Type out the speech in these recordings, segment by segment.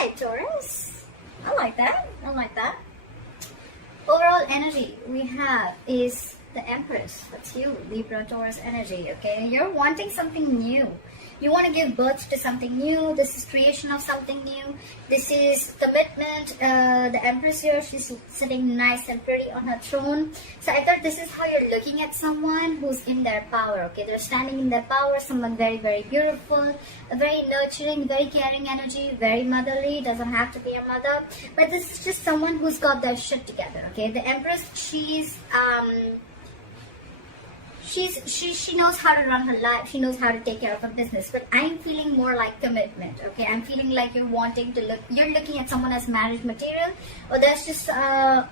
right, Taurus. I like that. I like that. Overall energy we have is the Empress. That's you, Libra, Taurus energy, okay? You're wanting something new. You want to give birth to something new. This is creation of something new. This is commitment. The Empress here, she's sitting nice and pretty on her throne. So I thought this is how you're looking at someone who's in their power, okay? They're standing in their power, someone very, very beautiful, a very nurturing, very caring energy, very motherly. Doesn't have to be a mother. But this is just someone who's got their shit together, okay? The Empress, she knows how to run her life. She knows how to take care of her business. But I'm feeling more like commitment, okay? I'm feeling like you're looking at someone as marriage material, or there's just a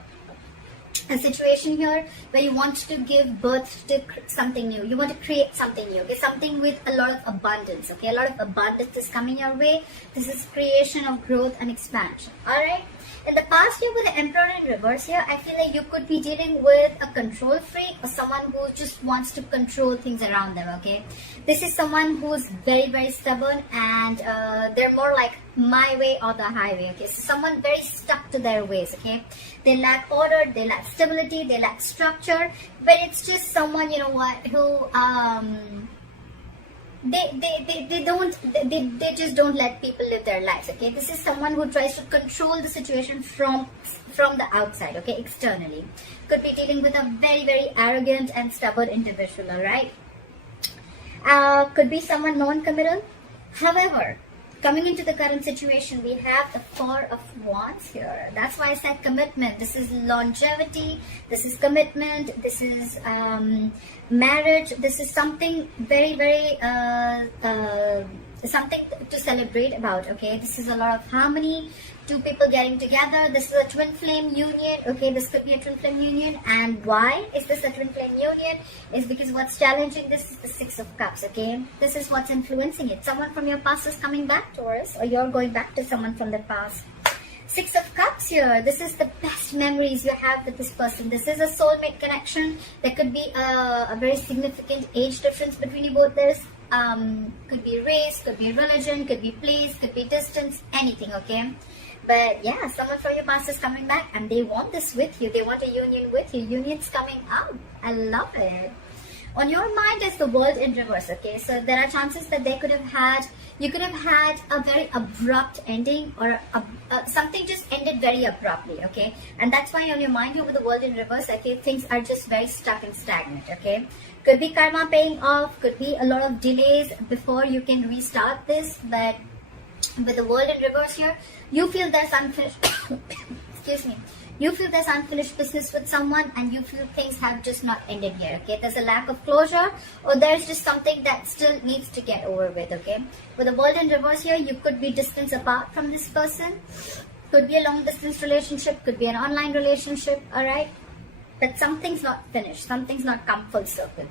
situation here where you want to give birth to something new. You want to create something new, okay? Something with a lot of abundance, okay? A lot of abundance is coming your way. This is creation of growth and expansion, all right? In the past year with the Emperor in reverse here, I feel like you could be dealing with a control freak or someone who just wants to control things around them, okay? This is someone who's very, very stubborn, and they're more like my way or the highway, okay? So someone very stuck to their ways, okay? They lack order, they lack stability, they lack structure, but it's just someone, you know what, who they just don't let people live their lives, okay? This is someone who tries to control the situation from the outside, okay, externally. Could be dealing with a very, very arrogant and stubborn individual, all right? Could be someone non-committal. However, coming into the current situation, we have the Four of Wands here. That's why I said commitment. This is longevity. This is commitment. This is marriage. This is something very, very something to celebrate about, okay? This is a lot of harmony, two people getting together. This is a twin flame union, okay? This could be a twin flame union. And why is this a twin flame union? Is because what's challenging this is the Six of Cups, okay? This is what's influencing it. Someone from your past is coming back, Taurus, or you're going back to someone from the past. Six of Cups here. This is the best memories you have with this person. This is a soulmate connection. There could be a very significant age difference between you both. There's could be race, could be religion, could be place, could be distance, anything, okay? But yeah, someone from your past is coming back and they want this with you. They want a union with you. Union's coming up. I love it. On your mind is the World in reverse, okay? So there are chances that you could have had a very abrupt ending, or something just ended very abruptly, okay? And that's why on your mind here with the World in reverse, okay, things are just very stuck and stagnant, okay? Could be karma paying off, could be a lot of delays before you can restart this, but with the World in reverse here, you feel there's unfinished excuse me, you feel there's unfinished business with someone, and you feel things have just not ended here, okay? There's a lack of closure, or there's just something that still needs to get over with, okay? With the World in reverse here, you could be distance apart from this person, could be a long distance relationship, could be an online relationship, all right? But something's not finished, something's not come full circle.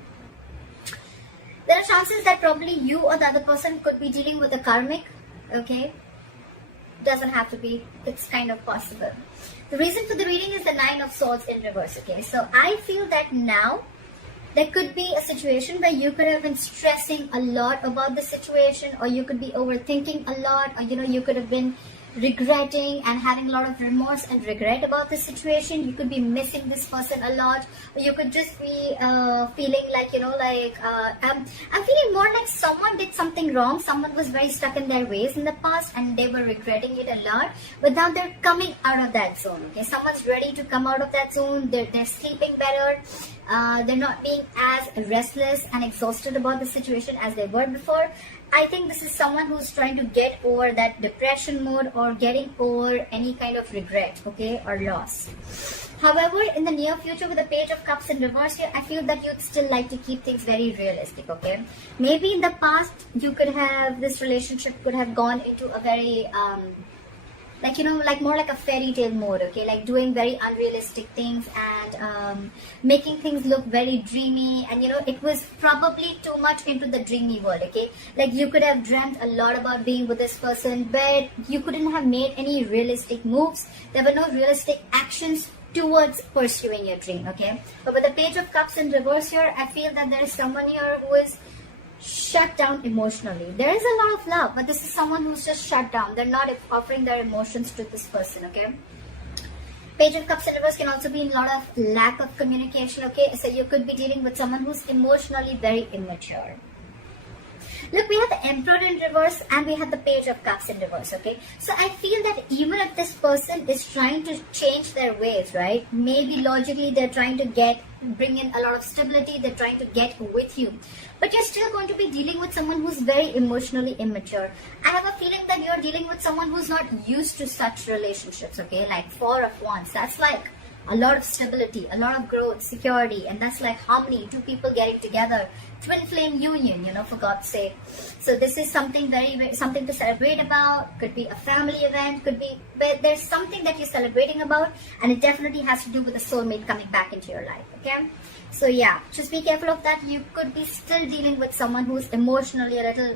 There are chances that probably you or the other person could be dealing with a karmic, okay? Doesn't have to be, it's kind of possible. The reason for the reading is the Nine of Swords in reverse, okay? So I feel that now there could be a situation where you could have been stressing a lot about the situation, or you could be overthinking a lot, or you could have been regretting and having a lot of remorse and regret about the situation. You could be missing this person a lot, or you could just be feeling like, I'm feeling more like someone did something wrong. Someone was very stuck in their ways in the past and they were regretting it a lot, but now they're coming out of that zone, okay? Someone's ready to come out of that zone. They're sleeping better. They're not being as restless and exhausted about the situation as they were before. I think this is someone who's trying to get over that depression mode, or getting over any kind of regret, okay, or loss. However, in the near future with the Page of Cups in reverse here, I feel that you'd still like to keep things very realistic, okay? Maybe in the past, this relationship could have gone into a very, more like a fairy tale mode, okay? Like doing very unrealistic things and making things look very dreamy. And, it was probably too much into the dreamy world, okay? Like you could have dreamt a lot about being with this person, but you couldn't have made any realistic moves. There were no realistic actions towards pursuing your dream, okay? But with the Page of Cups in reverse here, I feel that there is someone here who is shut down emotionally. There is a lot of love, but this is someone who's just shut down. They're not offering their emotions to this person, okay? Page of Cups in reverse can also be in a lot of lack of communication, okay? So you could be dealing with someone who's emotionally very immature. Look, we have the Emperor in reverse and we have the Page of Cups in reverse, okay? So I feel that even if this person is trying to change their ways, right? Maybe logically they're trying to bring in a lot of stability, they're trying to get with you. But you're still going to be dealing with someone who's very emotionally immature. I have a feeling that you're dealing with someone who's not used to such relationships, okay? Like Four of Wands, that's like a lot of stability, a lot of growth, security, and that's like harmony, two people getting together, twin flame union, you know, for God's sake. So this is something something to celebrate about. Could be a family event, could be, but there's something that you're celebrating about, and it definitely has to do with the soulmate coming back into your life, okay? So yeah, just be careful of that. You could be still dealing with someone who's emotionally a little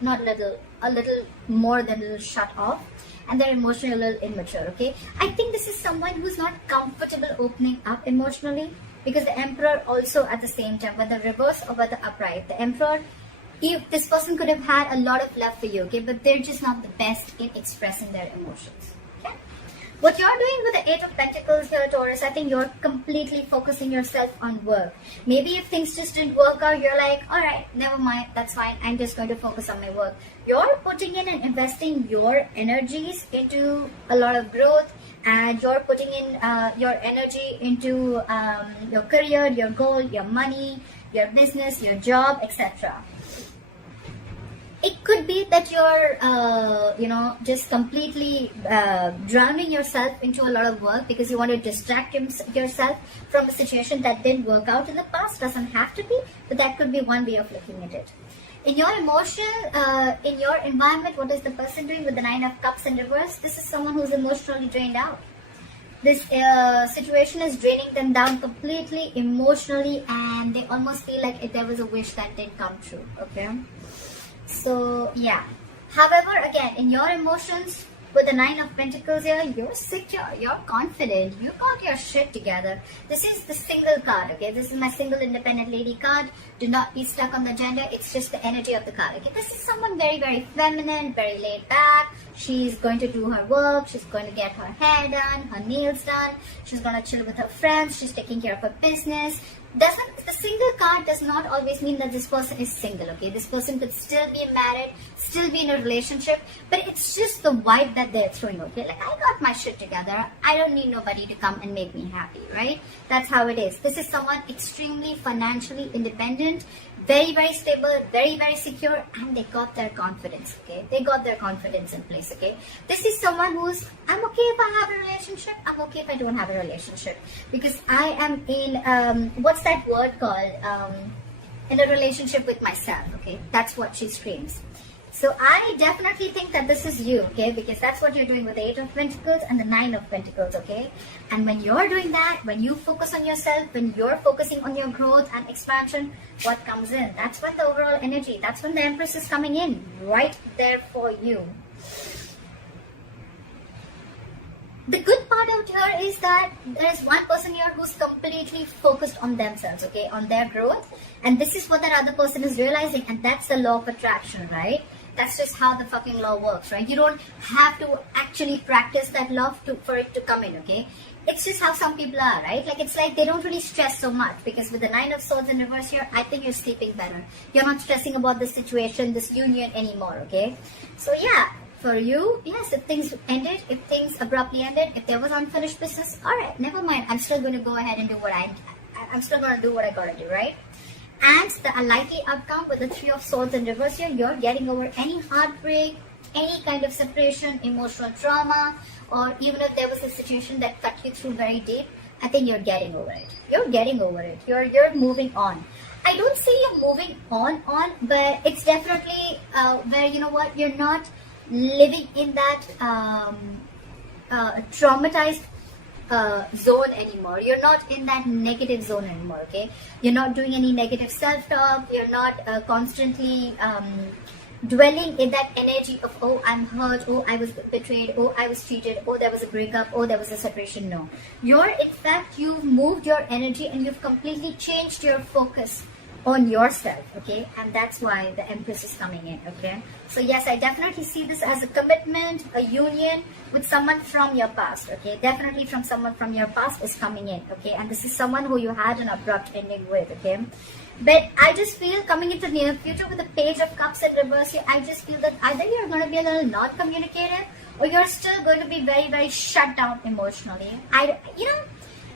more than a little shut off, and they're emotionally a little immature, okay? I think this is someone who's not comfortable opening up emotionally, because the Emperor also at the same time, whether reverse or whether upright, the Emperor, this person could have had a lot of love for you, okay? But they're just not the best in expressing their emotions, okay? What you're doing with the Eight of Pentacles here, Taurus, I think you're completely focusing yourself on work. Maybe if things just didn't work out, you're like, all right, never mind, that's fine. I'm just going to focus on my work. You're putting in and investing your energies into a lot of growth, and you're putting in your energy into your career, your goal, your money, your business, your job, etc. It could be that you're, just completely drowning yourself into a lot of work because you want to distract yourself from a situation that didn't work out in the past. Doesn't have to be, but that could be one way of looking at it. In your emotion, in your environment, what is the person doing with the Nine of Cups in reverse? This is someone who's emotionally drained out. This situation is draining them down completely emotionally, and they almost feel like if there was a wish that didn't come true, okay? So yeah, however, again, in your emotions with the Nine of Pentacles here, you're secure, you're confident, you got your shit together. This is the single card, okay? This is my single independent lady card. Do not be stuck on the gender, it's just the energy of the card, okay? This is someone very, very feminine, very laid back. She's going to do her work, she's going to get her hair done, her nails done, she's going to chill with her friends, she's taking care of her business. The single card does not always mean that this person is single, okay? This person could still be married, still be in a relationship, but it's just the vibe that they're throwing, okay? Like, I got my shit together, I don't need nobody to come and make me happy, right? That's how it is. This is someone extremely financially independent, very, very stable, very, very secure, and they got their confidence, okay? They got their confidence in place, okay? This is someone who's, I'm okay if I have a relationship, I'm okay if I don't have a relationship, because I am in, what's that word called? In a relationship with myself, okay? That's what she screams. So I definitely think that this is you, okay? Because that's what you're doing with the Eight of Pentacles and the Nine of Pentacles, okay? And when you're doing that, when you focus on yourself, when you're focusing on your growth and expansion, what comes in? That's when the overall energy, that's when the Empress is coming in, right there for you. The good part out here is that there is one person here who's completely focused on themselves, okay, on their growth. And this is what that other person is realizing, and that's the law of attraction, right? That's just how the fucking law works, right? You don't have to actually practice that law for it to come in, okay? It's just how some people are, right? Like, it's like they don't really stress so much, because with the Nine of Swords in reverse here, I think you're sleeping better. You're not stressing about this situation, this union anymore, okay? So yeah. For you, yes, if things ended, if things abruptly ended, if there was unfinished business, all right, never mind. I'm still going to go ahead and do what I'm still going to do what I got to do, right? And the unlikely outcome with the Three of Swords in reverse here, you're getting over any heartbreak, any kind of separation, emotional trauma, or even if there was a situation that cut you through very deep, I think you're getting over it. You're getting over it. You're moving on. I don't say you're moving on, but it's definitely where, you know what, you're not living in that traumatized zone anymore. You're not in that negative zone anymore, okay? You're not doing any negative self-talk. You're not constantly dwelling in that energy of, oh, I'm hurt, oh, I was betrayed, oh, I was cheated, oh, there was a breakup, oh, there was a separation. No. In fact, you've moved your energy and you've completely changed your focus on yourself, okay? And that's why the Empress is coming in, okay? So yes, I definitely see this as a commitment, a union with someone from your past, okay? Definitely from someone from your past is coming in, okay? And this is someone who you had an abrupt ending with, okay? But I just feel coming into the near future with the Page of Cups in reverse here, I just feel that either you're going to be a little not communicative, or you're still going to be very, very shut down emotionally.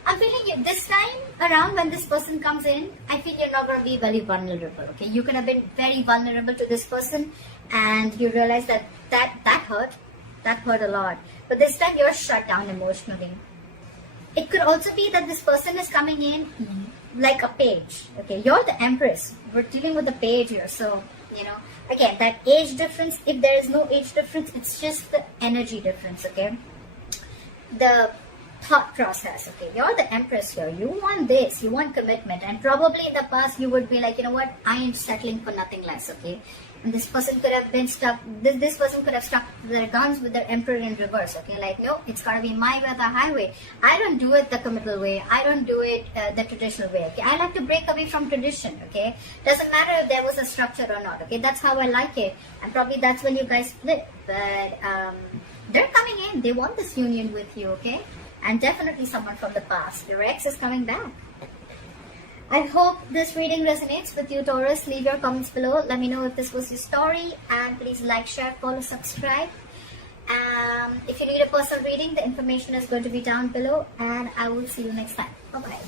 I'm feeling you this time around when this person comes in, I feel you're not going to be very vulnerable, okay? You could have been very vulnerable to this person and you realize that hurt a lot. But this time you're shut down emotionally. It could also be that this person is coming in like a page, okay? You're the Empress. We're dealing with the page here, so, again, that age difference, if there is no age difference, it's just the energy difference, okay? The thought process, okay? You're the Empress here. You want this, you want commitment, and probably in the past you would be like, you know what, I am settling for nothing less, okay? And this person could have been stuck, this person could have stuck their guns with their Emperor in reverse, okay? Like, no, it's gotta be my way or the highway. I don't do it the committal way. I don't do it the traditional way, okay? I like to break away from tradition, okay? Doesn't matter if there was a structure or not, okay? That's how I like it. And probably that's when you guys split. But they're coming in. They want this union with you, okay? And definitely someone from the past. Your ex is coming back. I hope this reading resonates with you, Taurus. Leave your comments below. Let me know if this was your story. And please like, share, follow, subscribe. If you need a personal reading, the information is going to be down below. And I will see you next time. Bye-bye.